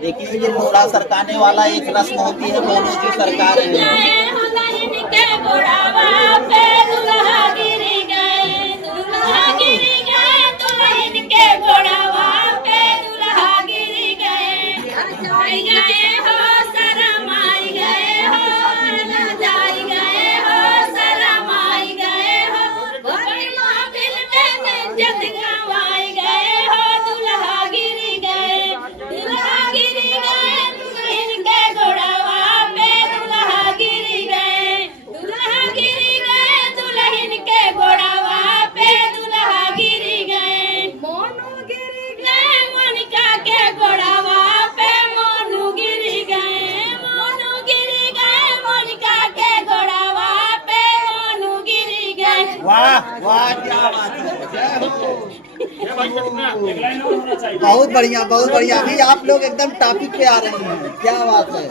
देखिए ये नोरा सरकाने वाला एक रस्म होती है, मोनू जी सरकार है। वाह वाह, क्या बात है, बहुत बढ़िया बहुत बढ़िया। अभी आप लोग एकदम टॉपिक पे आ रहे हैं, क्या बात है।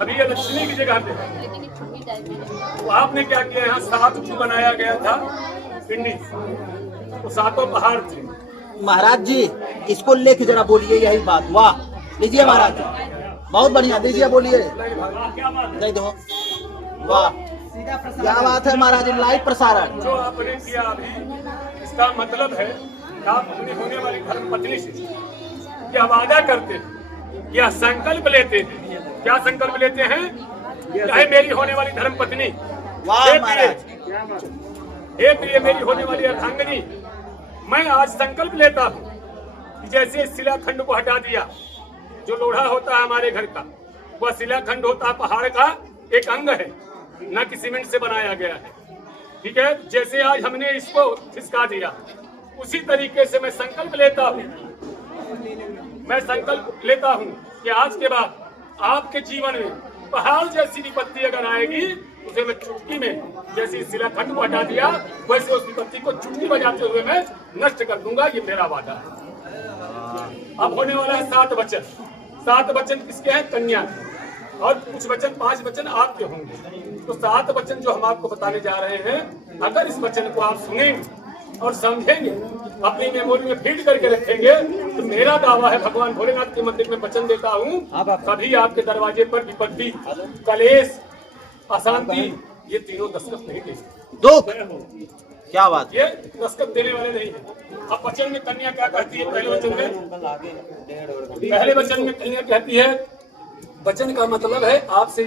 अभी ये लक्ष्मी की जगह पे तो आपने क्या किया, यहाँ 7 बनाया गया था पिंडी, तो 7 पहाड़ थे। महाराज जी इसको लेके जरा बोलिए यही बात। वाह, लीजिए महाराज जी, बहुत बढ़िया, दीजिए बोलिए। दे दो, वाह क्या बात है महाराज जी, लाइव प्रसारण जो आपने किया अभी, इसका मतलब है कि आप अपनी होने वाली धर्मपत्नी से क्या वादा करते हैं, क्या संकल्प लेते हैं। क्या संकल्प लेते हैं? चाहे मेरी होने वाली धर्मपत्नी, वाह महाराज, हे प्रिय मेरी होने वाली अर्धांगिनी, मैं आज संकल्प लेता हूँ कि जैसे शिलाखंड को हटा दिया, जो लोढ़ा होता है हमारे घर का, वह शिलाखंड होता है पहाड़ का एक अंग है, न कि सीमेंट से बनाया गया है। ठीक है, जैसे आज हमने इसको खिसका दिया, उसी तरीके से मैं संकल्प लेता हूँ, कि आज के बाद आपके जीवन में पहाड़ जैसी विपत्ति अगर आएगी, उसे मैं चुटकी में, जैसे शिलाखंड को हटा दिया वैसे उस विपत्ति को चुटकी बजाते हुए मैं नष्ट कर दूंगा। ये मेरा वादा है। अब होने वाला है 7 वचन। 7 वचन किसके हैं? कन्या के। और कुछ वचन, 5 वचन आपके होंगे। तो 7 वचन जो हम आपको बताने जा रहे हैं, अगर इस वचन को आप सुनेंगे और समझेंगे, अपनी मेमोरी में फीड करके रखेंगे, तो मेरा दावा है, भगवान भोलेनाथ के मंदिर में वचन देता हूँ, कभी आपके दरवाजे पर विपत्ति, कलेश, अशांति, ये तीनों दस्तक नहीं देंगे। दुख, क्या बात, ये दस्तक देने वाले नहीं है। अब वचन में कन्या क्या कहती है? पहले वचन में कन्या कहती है, वचन का मतलब है आपसे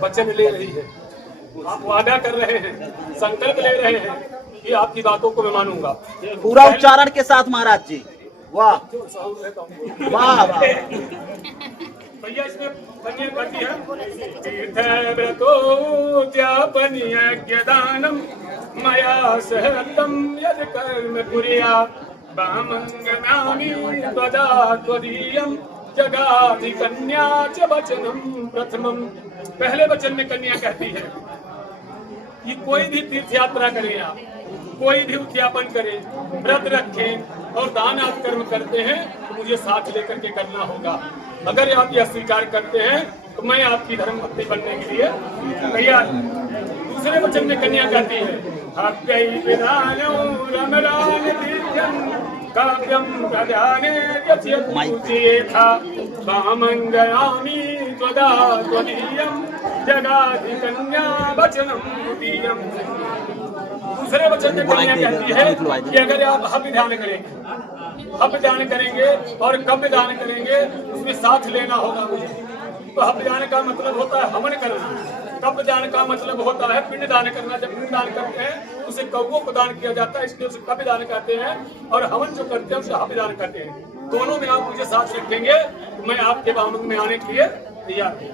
वचन ले रही है, आप वादा कर रहे हैं, संकल्प ले रहे हैं कि आपकी बातों को मैं मानूंगा। पूरा उच्चारण के साथ महाराज जी, वाह वाह वाह। भैया इसमें कन्या कहती है, तीर्थव्रतो त्यापनियज्ञदानम मया सहतम यद कर्म कुर्या बामंगनामि त्वदा त्वदीयम जगाधि कन्या च वचनम प्रथमम। पहले वचन में कन्या कहती है कि कोई भी तीर्थ यात्रा करें, आप कोई भी उद्यापन करें, व्रत रखें और दान आप कर्म करते हैं, तो मुझे साथ लेकर के करना होगा। अगर आप यह स्वीकार करते हैं तो मैं आपकी धर्म पत्नी बनने के लिए तैयार हूं। दूसरे वचन में कन्या कहती है, काव्यम प्रधाने कामंगयामि त्वदा त्वदीयं जगाधि कन्या वचनम द्वितीयम्। दूसरे वचन में कन्या कहती है कि अगर आप हव्य दान करेंगे, हव्य दान करेंगे और कव्य दान करेंगे, उसमें साथ लेना होगा मुझे। तो हव्य दान का मतलब होता है हवन करना, कव्य दान का मतलब होता है पिंड दान करना। जब पिंड दान करते हैं उसे कौवों को दान किया जाता है, इसलिए उसे कव्य दान कहते हैं, और हवन जो करते हैं उसे हव्य दान कहते हैं। दोनों में आप मुझे साथ रखेंगे तो मैं आपके वामन में आने के लिए तैयार हूँ।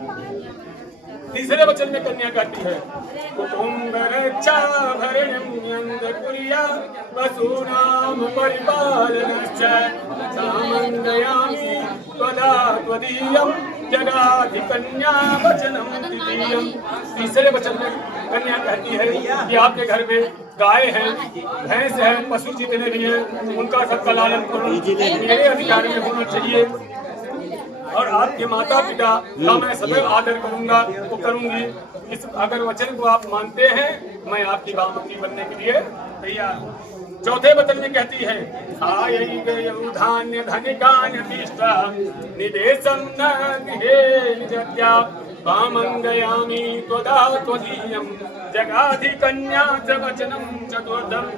तीसरे वचन में कन्या कहती है, कुटुंब रक्षा भरणं यंद कुर्या वसूनां ग्राम परिपालनश्च सामङ्गयामि त्वदा त्वदीयं जगाधिकन्या वचनं द्वितीयम्। तीसरे वचन में कन्या कहती है कि आपके घर में गाय है, भैंस है, पशु जितने भी हैं उनका सबका लालन करो, मेरे अधिकार में होना चाहिए। और आपके माता पिता का मैं सदैव आदर करूंगा तो करूंगी। इस अगर वचन को आप मानते हैं मैं आपकी बामंगी बनने के लिए तैयार हूँ। चौथे वचन में कहती है धान्य धनिकान्यतिष्ठा निदेशं न गृहे निजत्या वामंगयामि त्वदा त्वदीयं जगाधिकन्या च वचनं चतुर्थम्।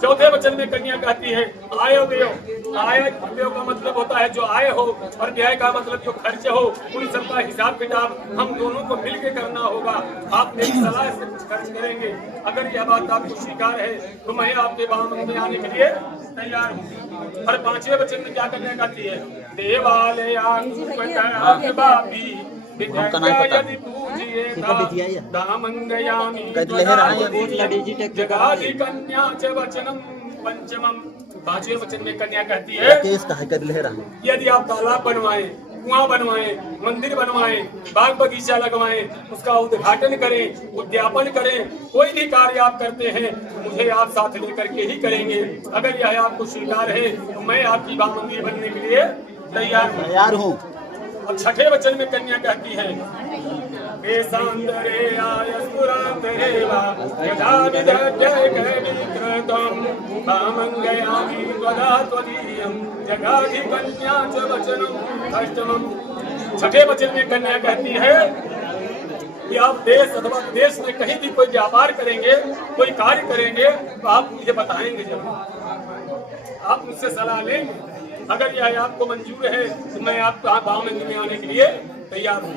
चौथे वचन में कन्या कहती है आय व्यय। आय व्यय का मतलब होता है जो आय हो, और व्यय का मतलब जो खर्च हो, उन सब का हिसाब किताब हम दोनों को मिलकर करना होगा। आप मेरी सलाह से कुछ खर्च करेंगे। अगर यह बात आपको स्वीकार है तो मैं आपके बामंग में आने के लिए तैयार हूँ। और पांचवें वचन में क्या करने कहती है देवालय जगाधिकन्या च वचनं पंचमम्। पांचवें वचन में कन्या कहती है यदि आप तालाब बनवाएं, कुआं बनवाएं, मंदिर बनवाएं, बाग बगीचा लगवाएं, उसका उद्घाटन करें, उद्यापन करें, कोई भी कार्य आप करते हैं मुझे आप साथ लेकर के ही करेंगे। अगर यह आपको स्वीकार है तो मैं आपकी बामंगी बनने के लिए तैयार हूँ। और छठे वचन में कन्या कहती है वेशांतरे आयस्फुरांतरे वा यदा विदग्धैकविकृतं वामंगयामि त्वदा त्वदीयं जगाधिकन्या च वचनं अष्टमम्। छठे वचन में कन्या कहती है कि आप देश अथवा विदेश में कहीं भी कोई व्यापार करेंगे, कोई कार्य करेंगे तो आप मुझे बताएंगे जरूर, आप मुझसे सलाह लेंगे। अगर यह आपको मंजूर है तो मैं आपको बामंगी में आने के लिए तैयार हूँ।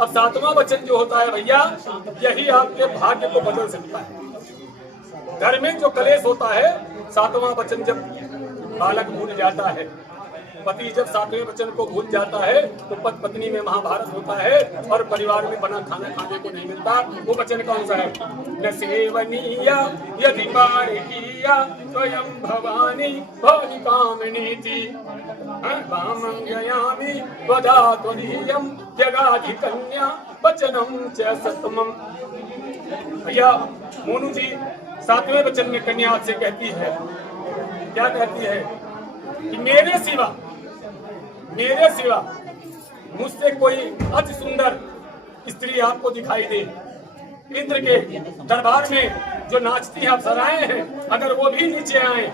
अब सातवां वचन जो होता है भैया, यही आपके भाग्य को बदल सकता है। घर में जो कलेश होता है, सातवां वचन जब बालक भूल जाता है, पति जब सातवें वचन को भूल जाता है तो पति पत्नी में महाभारत होता है और परिवार में बना खाना खाने को नहीं मिलता। वो वचन कौन सा है? न सेवनीया यदि पारिया स्वयं भवानी भवनि कामिनीति वामंगयामि त्वदा त्वदीयं जगाधिकन्या वचनं च सप्तमम्। भैया मोनू जी सातवें वचन में कन्या से कहती है, क्या कहती है कि मेरे सिवा मुझसे कोई अति सुंदर स्त्री आपको दिखाई दे। इंद्र के दरबार में जो नाचती हैं अप्सराएं हैं, अगर वो भी नीचे आए,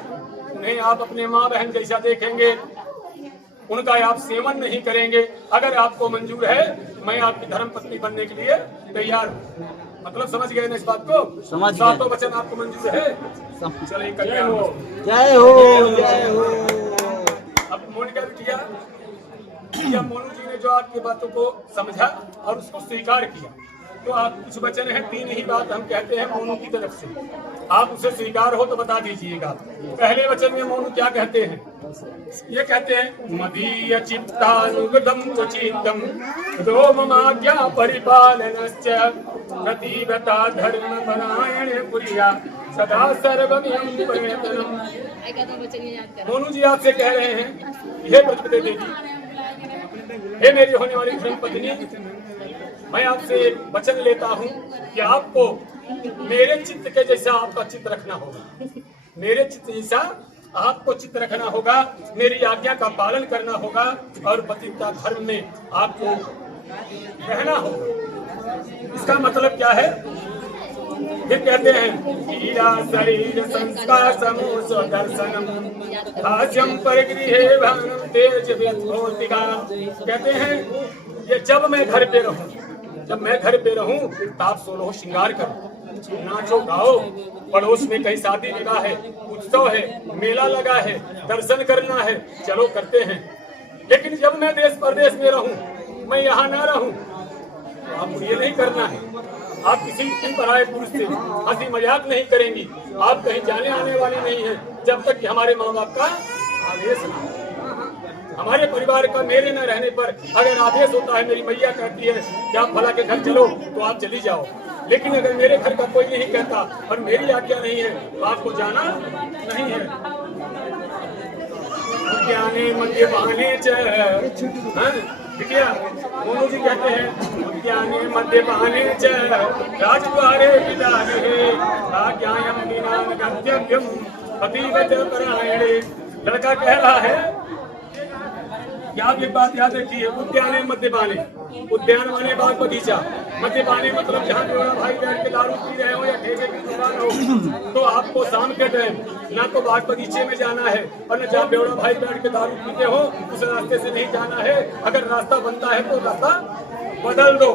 उन्हें आप अपने माँ बहन जैसा देखेंगे, उनका आप सेवन नहीं करेंगे। अगर आपको मंजूर है मैं आपकी धर्म पत्नी बनने के लिए तैयार हूँ। मतलब समझ गए ना इस बात को? समझ गए। सातों वचन आपको मंजूर है? चलिए कन्या हो, जय हो, जय हो। अब मोनिका बिटिया, मोनू जी ने जो आपकी बातों को समझा और उसको स्वीकार किया, तो आप कुछ वचन है, तीन ही बात हम कहते हैं मोनू की तरफ से, आप उसे स्वीकार हो तो बता दीजिएगा। पहले वचन में मोनू क्या कहते हैं? ये कहते हैं मदीय चित्तानुगतम त्वचितम रोममाज्ञा परिपालनश्च प्रतिव्रता धर्म परायण पुरिया सदा सर्वमियं प्रयत्नम्। मोनू जी आपसे कह रहे हैं हे ब्रजपति देवी, हे मेरी होने वाली धर्म पत्नी, मैं आपसे वचन लेता हूँ कि आपको मेरे चित्त के जैसा आपका चित्त रखना होगा। मेरे चित्त जैसा आपको चित्त रखना होगा, मेरी आज्ञा का पालन करना होगा और पतिव्रता धर्म में आपको रहना होगा। इसका मतलब क्या है? फिर कहते हैं हीरा शरीर संस्कार समूह स्वदर्शनम हास्यम परिगृहे भानम तेज व्यथोतिका। कहते हैं ये जब मैं घर पे रहूं तो आप सोलह श्रृंगार करो, नाचो गाओ, पड़ोस में कहीं शादी विवाह है, उत्सव है, मेला लगा है, दर्शन करना है, चलो करते हैं। लेकिन जब मैं देश प्रदेश में रहूं, मैं यहाँ ना रहूं, तो आपको ये नहीं करना है। आप किसी पराये पुरुष से हंसी मजाक नहीं करेंगी, आप कहीं जाने आने वाली नहीं है जब तक कि हमारे माँ बाप का आदेश ना हो। हमारे परिवार का मेरे न रहने पर अगर आदेश होता है, मेरी मैया कहती है कि आप फला के घर चलो, तो आप चली जाओ। लेकिन अगर मेरे घर का कोई नहीं कहता और मेरी आज्ञा नहीं है तो आपको जाना नहीं है। उद्याने मध्य बहाने बिटिया मोनू जी कहते हैं, उद्याने मध्य बहाने राजद्वारे विदारे आज्ञायम विनान गत्यव्यम पतिवत परायणे। लड़का कह रहा है कि आप एक बात याद रखिए, उद्याने मध्य बाने, उद्यान माने बाग बगीचा, मध्य बाने मतलब जहाँ जोड़ा भाई बैठ के दारू पी रहे हो या ठेके की दुकान हो, तो आपको शाम के टाइम ना तो बाग बगीचे में जाना है और न जहाँ बेवड़ा भाई बैठ के दारू पीते हो उस रास्ते से नहीं जाना है। अगर रास्ता बनता है तो रास्ता बदल दो।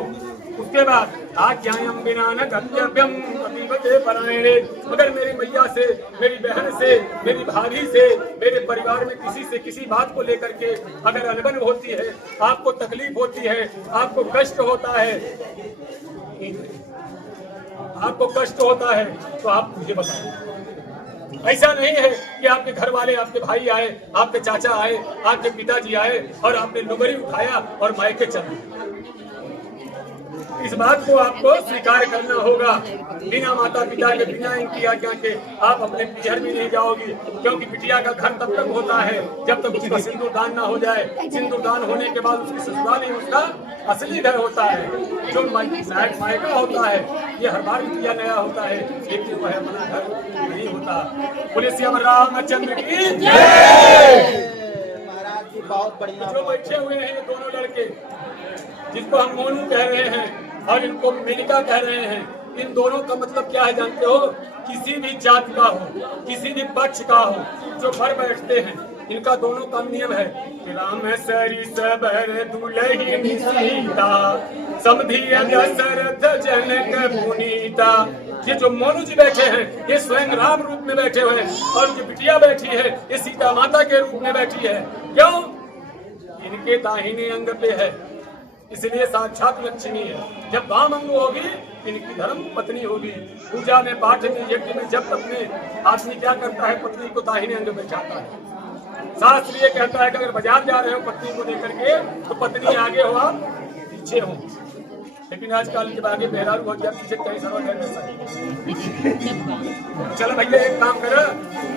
उसके बाद आज्ञायम बिना न गत्यव्यम पतिवते परायणे। मगर मेरी मैया से, मेरी बहन से, मेरी भाभी से, मेरे परिवार में किसी से किसी बात को लेकर के अगर अनबन होती है, आपको तकलीफ होती है, आपको कष्ट होता है, आपको कष्ट होता है तो आप मुझे बताओ। ऐसा नहीं है कि आपके घर वाले, आपके भाई आए, आपके चाचा आए, आपके पिताजी आए और आपने लुगरी उठाया और मायके चल दिए। इस बात को आपको स्वीकार करना होगा। बिना माता पिता के, बिना इनकी आज्ञा के आप अपने पिछड़ भी नहीं जाओगी, क्योंकि बिटिया का घर तब तक होता है जब तक उसका सिंदूर दान ना हो जाए। सिंदूर दान होने के बाद उसकी ससुराल ही उसका असली घर होता है। जो मायका होता है ये हर बार बिटिया नया होता है, लेकिन वह अपना घर नहीं होता। बोले श्री रामचंद्र की महाराज जी बहुत बढ़िया। जो बैठे हुए हैं ये दोनों लड़के, जिसको हम मोनू कह रहे हैं और इनको मेनिका कह रहे हैं, इन दोनों का मतलब क्या है जानते हो? किसी भी जात का हो, किसी भी पक्ष का हो, जो घर बैठते हैं, इनका दोनों का नियम है कि राम सरी सबर दुलहिन सीता समधिय दशरथ जनक पुनीता। ये जो मोनू जी बैठे हैं ये स्वयं राम रूप में बैठे हुए हैं और जो बिटिया बैठी है ये सीता माता के रूप में बैठी है। क्यों? इनके दाहिने अंग पे है, इसलिए साक्षात लक्ष्मी है। जब वाम अंग होगी इनकी धर्म पत्नी होगी। पूजा में, पाठ में, यज्ञ में जब अपने आदमी क्या करता है, पत्नी को दाहिने अंग में बैठाता है। शास्त्र ये कहता है कि अगर बाजार जा रहे हो पत्नी को लेकर के तो पत्नी आगे हो, आप पीछे हो। लेकिन आजकल के आगे बेहरारू हो गया, पीछे कहीं सर्व चलो भैया एक काम कर,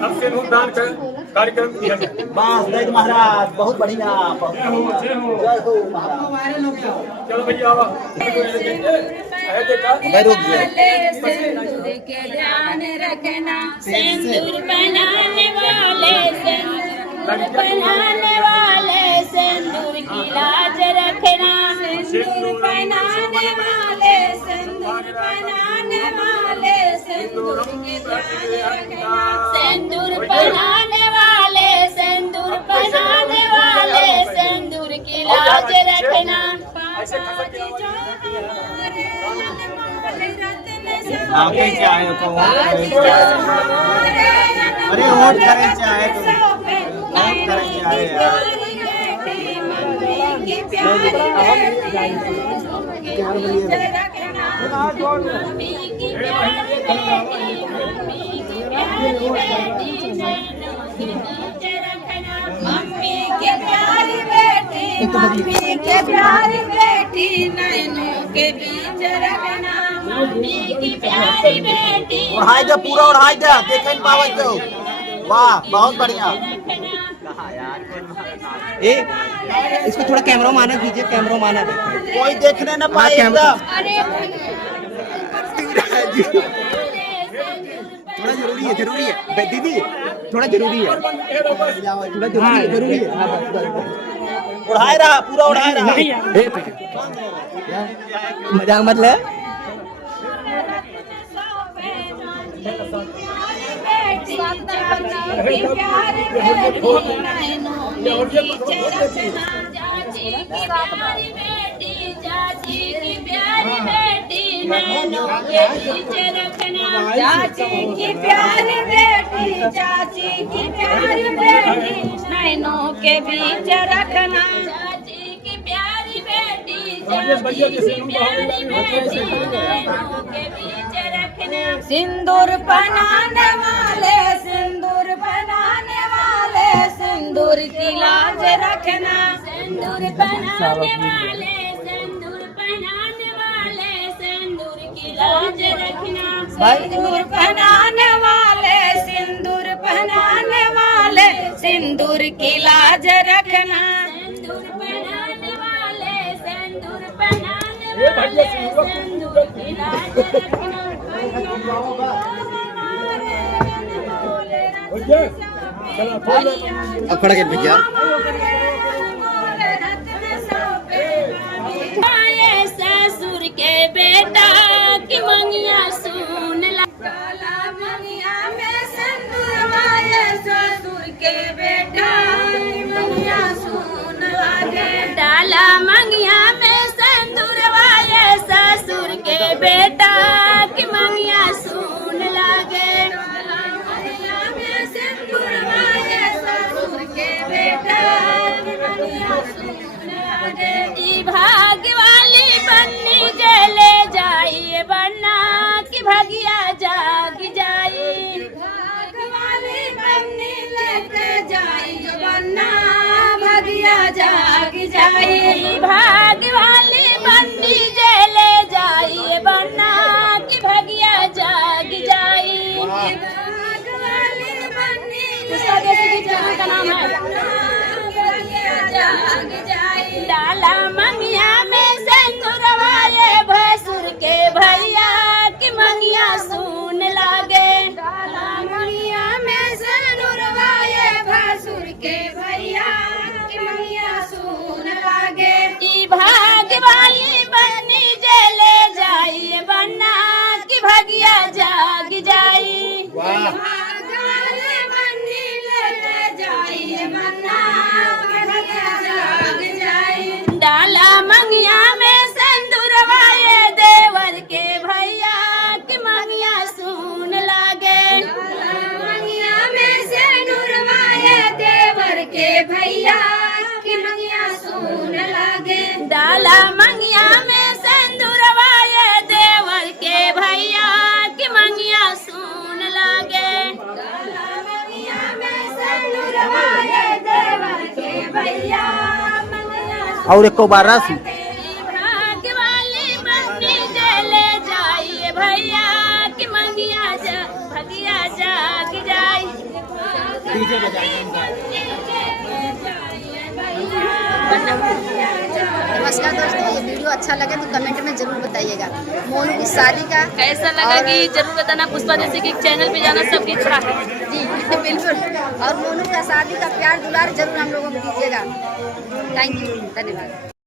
अब से दान कर कार्यक्रम किया जाए। बस जय महाराज, बहुत बढ़िया। जय हो महाराज। चलो भैया आवा के ध्यान रखना, सिंदूर बनाने वाले, सिंदूर बनाने वाले, सिंदूर की लाज रखना, सिंदूर बनाने वाले, सिंदूर बनाने वाले, सिंदूर की लाज रखना, सिंदूर बनाने वाले, सिंदूर बनाने वाले, सिंदूर की लाज रखना। आगे चाहे तो अरे वोट करे चाहे तो वोट करे चाहे यार। मम्मी के प्यारी बेटी, मम्मी के प्यारी बेटी, नैनों के बीच रखना, मम्मी की प्यारी बेटी। उड़ाई दे, पूरा उड़ाई दे, देख नहीं पावे तो। वाह बहुत बढ़िया। ए इसको थोड़ा कैमरा माना दीजिए, कैमरा माना दे, कोई देखने न पाए एकदम। थोड़ा जरूरी है, जरूरी है दीदी, थोड़ा जरूरी है, थोड़ा जरूरी है। हाँ बस उड़ाए रहा, पूरा उड़ाए रहा। मजाक मत ले। चाची की प्यारी बेटी, नैनों के बीच रखना, चाची की प्यारी बेटी, चाची की प्यारी बेटी, नैनों के बीच रखना, चाची की प्यारी बेटी, चाची की प्यारी बेटी, नैनों के बीच रखना। सिंदूर बनाने वाले, सिंदूर बनाने वाले, सिंदूर सिंदूर की लाज रखना। सिंदूर पहनाने वाले, सिंदूर पहनाने वाले, सिंदूर की लाज रखना। सिंदूर पहनाने वाले, सिंदूर पहनाने वाले, सिंदूर की लाज रखना। सिंदूर पहनाने वाले, सिंदूर पहनाने वाले, सिंदूर की लाज रखना। अब खड़ा कर भैया। ससुर के बेटा की मंगिया सुन ला। काला मंगिया में सिंदूर वाले, ससुर के बेटा की मंगिया सुन लागे। डाला मंगिया में सिंदूर वाले, ससुर के बेटा की मंगिया सुन लागे। डाला मंगिया में सिंदूर वाले, ससुर के बेटा की मंगिया सुन लागे। ई भाग्य वाली बन्नी जले जाइए बन्ना की भगिया जाग जाई। भाग्य वाली बन्नी लेके जाइए बन्ना भगिया जाग जाई। भाग्य वाली बन्नी जले जाइए बन्ना की भगिया जाग जाई। भाग्य वाली बन्नी का नाम है जाग जाई। डाला मंगिया में सिंदूर वाले, भसुर के भैया की मंगिया सुन लागे। डाला मंगिया में सिंदूर वाले, भसुर के भैया की मंगिया सुन लागे। ई भाग्य वाली बन्नी जले जाइए बन्ना की भगिया जाग जाई। भाग्य वाली बन्नी लेके जाइए बन्ना की भगिया जाग जाई। डाला मंगिया में सिंदूर वाले, देवर के भैया की मंगिया सुन लागे। डाला मंगिया में सिंदूर वाले, देवर के भैया की मंगिया सुन लागे। डाला मंगिया में सिंदूर वाले, देवर के भैया की मंगिया सुन लागे। डाला मंगिया में सिंदूर वाले, देवर के भैया और एक बार राशि भाग्य वाली बन्नी जले जाइए भैया की मंगिया भगिया जाग जाई। डीजे बजाइए। नमस्कार दोस्तों, ये वीडियो अच्छा लगे तो कमेंट में जरूर बताइएगा। मोनू की शादी का कैसा लगा कि जरूर बताना। पुष्पा जैसे कि चैनल पे जाना सबकी इच्छा है जी बिल्कुल। और मोनू का शादी का प्यार दुलार जरूर हम लोगों को दीजिएगा। थैंक यू, धन्यवाद।